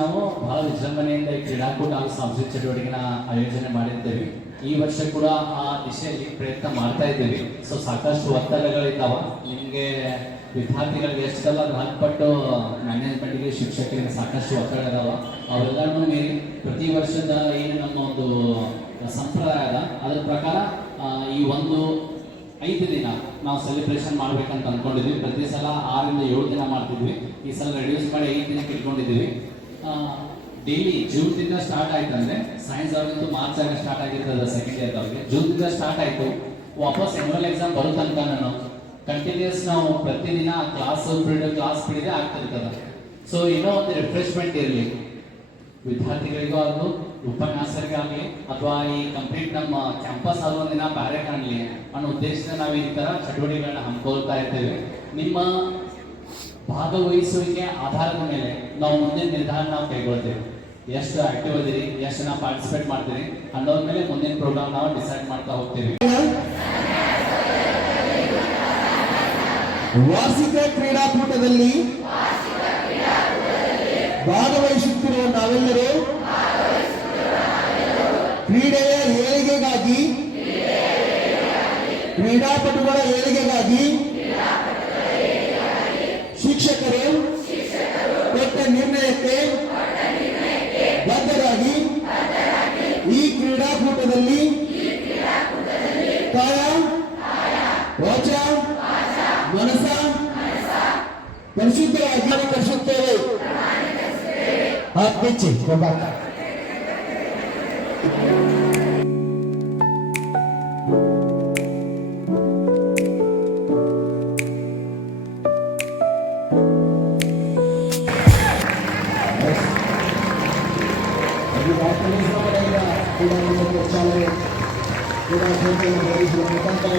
ನಾವು ಬಹಳ ವಿಜೃಂಭಣೆಯಿಂದ ಈ ಕ್ರೀಡಾಕೂಟ ಹಾಗೂ ಸಾಂಸ್ಕೃತಿಕ ಚಟುವಟಿಕೆನ ಆಯೋಜನೆ ಮಾಡಿರ್ತೇವೆ. ಈ ವರ್ಷ ಕೂಡ ಆ ದಿಶೆಯಲ್ಲಿ ಪ್ರಯತ್ನ ಮಾಡ್ತಾ ಇದ್ದೀವಿ. ಸೊ ಸಾಕಷ್ಟು ಒತ್ತಡಗಳಿದ್ದಾವ. ನಿಮಗೆ ವಿದ್ಯಾರ್ಥಿಗಳಿಗೆ ಎಷ್ಟೆಲ್ಲ ಅದು ಹಲ್ಪಟ್ಟು ಮ್ಯಾನೇಜ್ಮೆಂಟ್ಗೆ ಶಿಕ್ಷಕರಿಗೆ ಸಾಕಷ್ಟು ಒತ್ತಡ ಇದಾವ. ಅವೆಲ್ಲನೂ ಮೀರಿ ಪ್ರತಿ ವರ್ಷದ ಏನು ನಮ್ಮ ಒಂದು ಸಂಪ್ರದಾಯ ಅದ ಅದರ ಪ್ರಕಾರ ಈ ಒಂದು 5 ದಿನ ನಾವು ಸೆಲೆಬ್ರೇಷನ್ ಮಾಡ್ಬೇಕಂತ ಅಂದ್ಕೊಂಡಿದ್ವಿ. ಪ್ರತಿ ಸಲ 6 ರಿಂದ 7 ದಿನ ಮಾಡ್ತಿದ್ವಿ. ಈ ಸಲ ರೆಡ್ಯೂಸ್ ಮಾಡಿ 5 ದಿನಕ್ಕೆ ಇಟ್ಕೊಂಡಿದ್ದೀವಿ. ಡೈಲಿ ಜೂನ್ದಿಂದ ಸ್ಟಾರ್ಟ್ ಆಯ್ತು ಅಂದರೆ ಸೈನ್ಸ್ ಅವ್ರಿಗಂತೂ ಮಾರ್ಚ್ ಆಗ ಸ್ಟಾರ್ಟ್ ಆಗಿರ್ತದೆ ಸೆಕೆಂಡ್ ಇಯರ್ ಅವ್ರಿಗೆ. ಜೂನ್ದಿಂದ ಸ್ಟಾರ್ಟ್ ಆಯಿತು, ವಾಪಸ್ ಎನ್ಯುವಲ್ ಎಕ್ಸಾಮ್ ಬರೋ ತನಕ ನಾನು ಕಂಟಿನ್ಯೂಸ್ ನಾವು ಪ್ರತಿದಿನ ಕ್ಲಾಸ್ ಪಿರಿಯಡ್ ಆಗ್ತಿರ್ತದೆ. ಸೊ ಏನೋ ಒಂದು ರಿಫ್ರೆಶ್ಮೆಂಟ್ ಇರಲಿ ವಿದ್ಯಾರ್ಥಿಗಳಿಗೂ ಆಗಲಿ, ಉಪನ್ಯಾಸರಿಗಾಗಲಿ, ಅಥವಾ ಈ ಕಂಪ್ಲೀಟ್ ನಮ್ಮ ಕ್ಯಾಂಪಸ್ ಆಗೋ ದಿನ ಬೇರೆ ಕಾಣಲಿ ಅನ್ನೋ ಉದ್ದೇಶದಿಂದ ನಾವು ಈ ಥರ ಚಟುವಟಿಕೆಗಳನ್ನ ಹಮ್ಮಿಕೊಳ್ತಾ ಇರ್ತೇವೆ. ನಿಮ್ಮ ಭಾಗವಹಿಸುವಿಕೆ ಆಧಾರದ ಮೇಲೆ ನಾವು ಮುಂದಿನ ನಿರ್ಧಾರ ನಾವು ಕೈಗೊಳ್ತೇವೆ. ಎಷ್ಟು ಆಕ್ಟಿವ್ ಅದಿರಿ, ಎಷ್ಟು ನಾವು ಪಾರ್ಟಿಸಿಪೇಟ್ ಮಾಡ್ತೀರಿ ಅನ್ನೋದ್ರ ಮೇಲೆ ಮುಂದಿನ ಪ್ರೋಗ್ರಾಮ್ ನಾವು ಡಿಸೈಡ್ ಮಾಡ್ತಾ ಹೋಗ್ತೀವಿ. ವಾರ್ಷಿಕ ಕ್ರೀಡಾಕೂಟದಲ್ಲಿ ಭಾಗವಹಿಸುತ್ತಿರುವ ನಾವೆಲ್ಲರೂ ಕ್ರೀಡೆಯ ಏಳಿಗೆಗಾಗಿ, ಕ್ರೀಡಾಪಟುಗಳ ಏಳಿಗೆಗಾಗಿ ಶಿಕ್ಷಕರು ಕೊಟ್ಟ ನಿರ್ಣಯಕ್ಕೆ ಬದ್ಧರಾಗಿ ಈ ಕ್ರೀಡಾಕೂಟದಲ್ಲಿ ಕಾಯ ವಾಚ ಮನಸ ಪರಿಶುದ್ಧವಾಗಿ ಪರಿಸುತ್ತೇವೆ. ಮುಖಾಂತರ